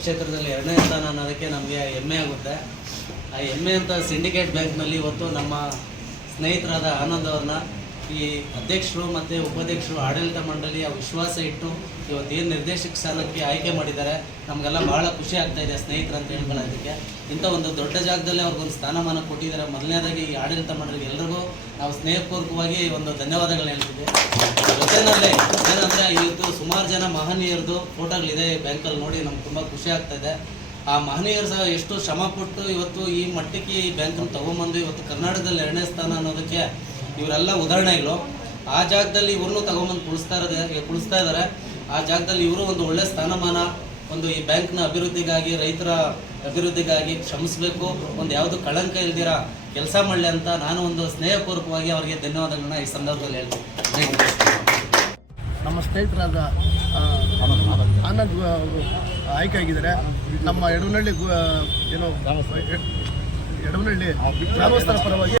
ಕ್ಷೇತ್ರದಲ್ಲಿ ಎರಡನೇ ಸ್ಥಾನ ಅನ್ನೋದಕ್ಕೆ ನಮಗೆ ಹೆಮ್ಮೆ ಆಗುತ್ತೆ. ಆ ಹೆಮ್ಮೆ ಅಂತ ಸಿಂಡಿಕೇಟ್ ಬ್ಯಾಂಕ್ನಲ್ಲಿ ಇವತ್ತು ನಮ್ಮ ಸ್ನೇಹಿತರಾದ ಆನಂದ್ ಅವ್ರನ್ನ ಈ ಅಧ್ಯಕ್ಷರು ಮತ್ತು ಉಪಾಧ್ಯಕ್ಷರು ಆಡಳಿತ ಮಂಡಳಿಯ ವಿಶ್ವಾಸ ಇಟ್ಟು ಇವತ್ತು ಏನು ನಿರ್ದೇಶಕ ಸ್ಥಾನಕ್ಕೆ ಆಯ್ಕೆ ಮಾಡಿದ್ದಾರೆ. ನಮಗೆಲ್ಲ ಭಾಳ ಖುಷಿ ಆಗ್ತಾ ಇದೆ ಸ್ನೇಹಿತರು ಅಂತ ಹೇಳ್ಕೊಳ್ಳೋದಕ್ಕೆ. ಇಂಥ ಒಂದು ದೊಡ್ಡ ಜಾಗದಲ್ಲಿ ಅವ್ರಿಗೊಂದು ಸ್ಥಾನಮಾನ ಕೊಟ್ಟಿದ್ದಾರೆ. ಮೊದಲನೇದಾಗಿ ಈ ಆಡಳಿತ ಮಂಡಳಿಗೆ ಎಲ್ರಿಗೂ ನಾವು ಸ್ನೇಹಪೂರ್ವಕವಾಗಿ ಒಂದು ಧನ್ಯವಾದಗಳು ಹೇಳ್ತೀವಿ. ಜೊತೆಯಲ್ಲಿ ಏನಂದರೆ ಇವತ್ತು ಸುಮಾರು ಜನ ಮಹನೀಯರದು ಫೋಟೋಗಳಿದೆ ಬ್ಯಾಂಕಲ್ಲಿ ನೋಡಿ ನಮ್ಗೆ ತುಂಬ ಖುಷಿ ಆಗ್ತಾಯಿದೆ. ಆ ಮಹನೀಯರು ಸಹ ಎಷ್ಟು ಶ್ರಮಪಟ್ಟು ಇವತ್ತು ಈ ಮಟ್ಟಕ್ಕೆ ಈ ಬ್ಯಾಂಕನ್ನು ತೊಗೊಂಬಂದು ಇವತ್ತು ಕರ್ನಾಟಕದಲ್ಲಿ ಎರಡನೇ ಸ್ಥಾನ ಅನ್ನೋದಕ್ಕೆ ಇವರೆಲ್ಲ ಉದಾಹರಣೆಗಳು. ಆ ಜಾಗದಲ್ಲಿ ಇವ್ರನ್ನೂ ತಗೊಂಬಂದು ಕುಳಿಸ್ತಾ ಇದ್ದಾರೆ. ಆ ಜಾಗದಲ್ಲಿ ಇವರು ಒಂದು ಒಳ್ಳೆ ಸ್ಥಾನಮಾನ, ಒಂದು ಈ ಬ್ಯಾಂಕ್ನ ಅಭಿವೃದ್ಧಿಗಾಗಿ, ರೈತರ ಅಭಿವೃದ್ಧಿಗಾಗಿ ಶ್ರಮಿಸಬೇಕು, ಒಂದು ಯಾವುದು ಕಳಂಕ ಇಲ್ದಿರ ಕೆಲಸ ಮಾಡಲಿ ಅಂತ ನಾನು ಒಂದು ಸ್ನೇಹಪೂರ್ವಕವಾಗಿ ಅವರಿಗೆ ಧನ್ಯವಾದಗಳನ್ನ ಈ ಸಂದರ್ಭದಲ್ಲಿ ಹೇಳ್ತೀನಿ. ನಮ್ಮ ಸ್ನೇಹಿತರಾದ ಆನಂದ್ ಅವರು ಆಯ್ಕೆ ಆಗಿದ್ದಾರೆ. ನಮ್ಮ ಯಡವನಹಳ್ಳಿ ಗ್ರಾಮಸ್ಥರ ಪರವಾಗಿ